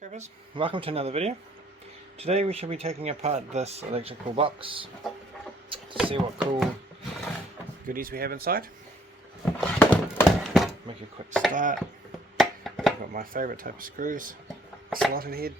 Scrapers, welcome to another video. Today we shall be taking apart this electrical box to see what cool goodies we have inside. Make a quick start. I've got my favourite type of screws, a slotted head.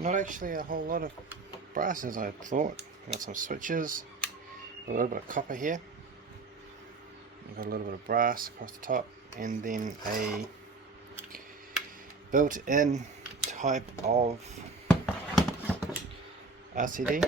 Not actually a whole lot of brass as I thought. Got some switches, a little bit of copper here. We've got a little bit of brass across the top, and then a built-in type of RCD.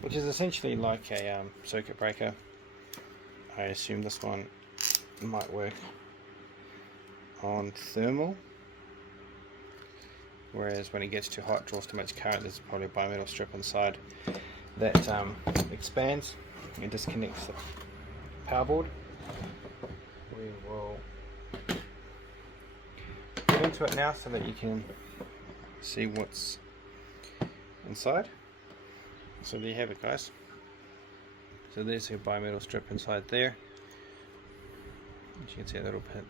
Which is essentially like a circuit breaker. I assume this one might work on thermal, whereas when it gets too hot, draws too much current, there's probably a bimetal strip inside that expands and disconnects the power board. We will get into it now so that you can see what's inside. So there you have it, guys. So there's your bimetal strip inside there. As you can see a little bit.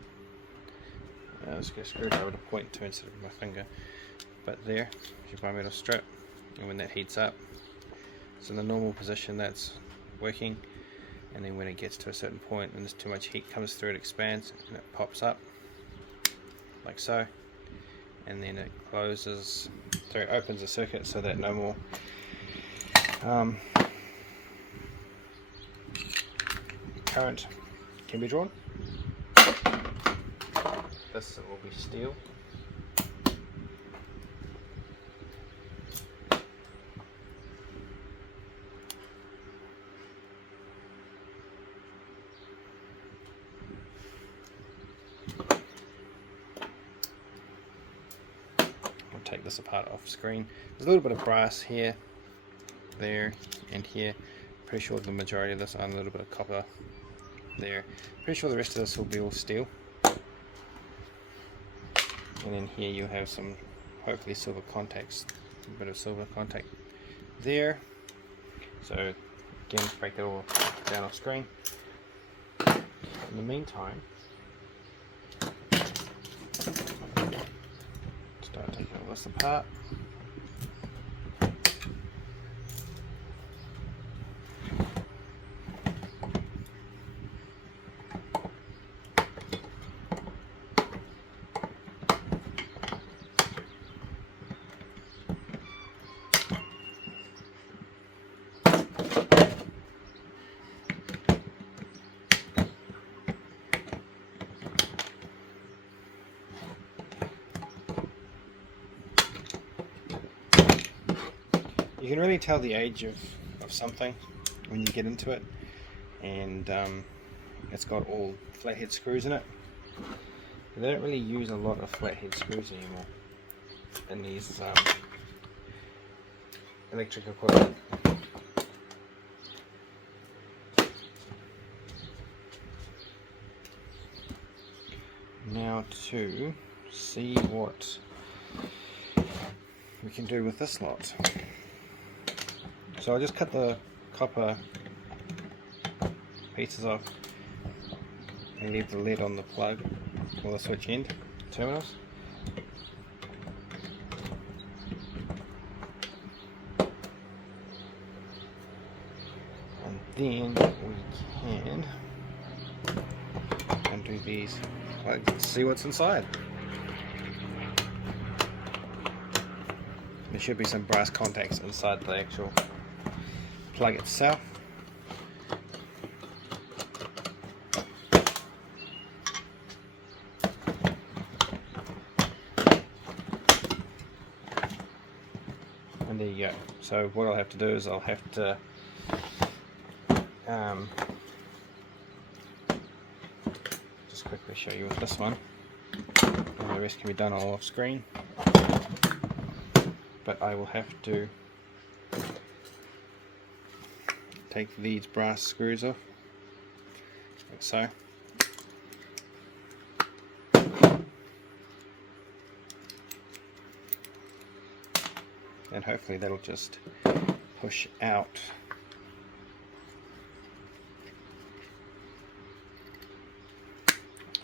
Let's get a screwdriver to point to instead of my finger. But there is your bimetal strip, and when that heats up, it's in the normal position that's working, and then when it gets to a certain point and there's too much heat comes through, it expands and it pops up like so, and then it closes. So it opens the circuit so that no more current can be drawn. This will be steel. I'll take this apart off screen. There's a little bit of brass here, there, and here. Pretty sure the majority of this, and a little bit of copper there. Pretty sure the rest of this will be all steel. And then here you have some hopefully silver contacts, a bit of silver contact there. So again, break that all down off screen. In the meantime, start taking all this apart. You can really tell the age of something when you get into it, and it's got all flathead screws in it. They don't really use a lot of flathead screws anymore in these electric equipment. Now to see what we can do with this lot. So I'll just cut the copper pieces off and leave the lead on the plug or the switch end terminals. And then we can undo these plugs and see what's inside. There should be some brass contacts inside the actual plug itself. And there you go. So what I'll have to do is I'll have to just quickly show you with this one, and the rest can be done all off screen, but I will have to take these brass screws off, like so. And hopefully that'll just push out.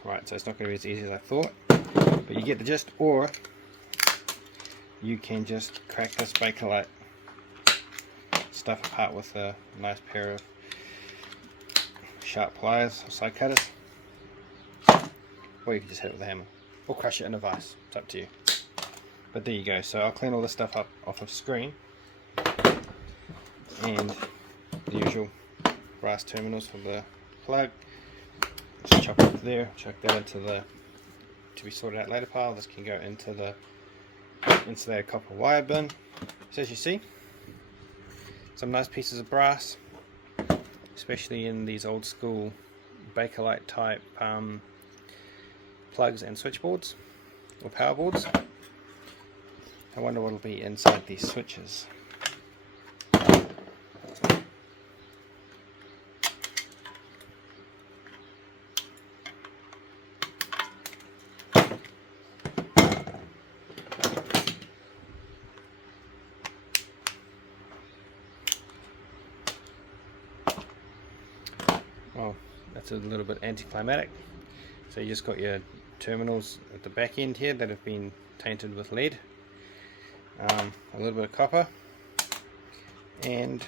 Right, so it's not going to be as easy as I thought, but you get the gist. Or you can just crack this Bakelite stuff apart with a nice pair of sharp pliers or side cutters, or you can just hit it with a hammer or crush it in a vise. It's up to you. But there you go. So I'll clean all this stuff up off of screen, and the usual brass terminals for the plug. Just chop it there, chuck that into the to be sorted out later pile. This can go into the insulated copper wire bin. So as you see, some nice pieces of brass, especially in these old school Bakelite type plugs and switchboards or power boards. I wonder what will be inside these switches. Well, that's a little bit anticlimactic. So you just got your terminals at the back end here that have been tainted with lead. A little bit of copper, and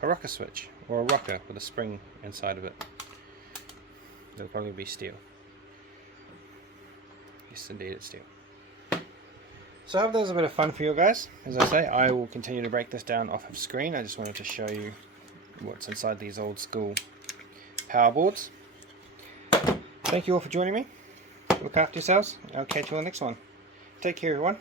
a rocker switch, or a rocker with a spring inside of it. It'll probably be steel. Yes, indeed, it's steel. So I hope that was a bit of fun for you guys. As I say, I will continue to break this down off of screen. I just wanted to show you what's inside these old school power boards. Thank you all for joining me. Look after yourselves. I'll catch you on the next one. Take care, everyone.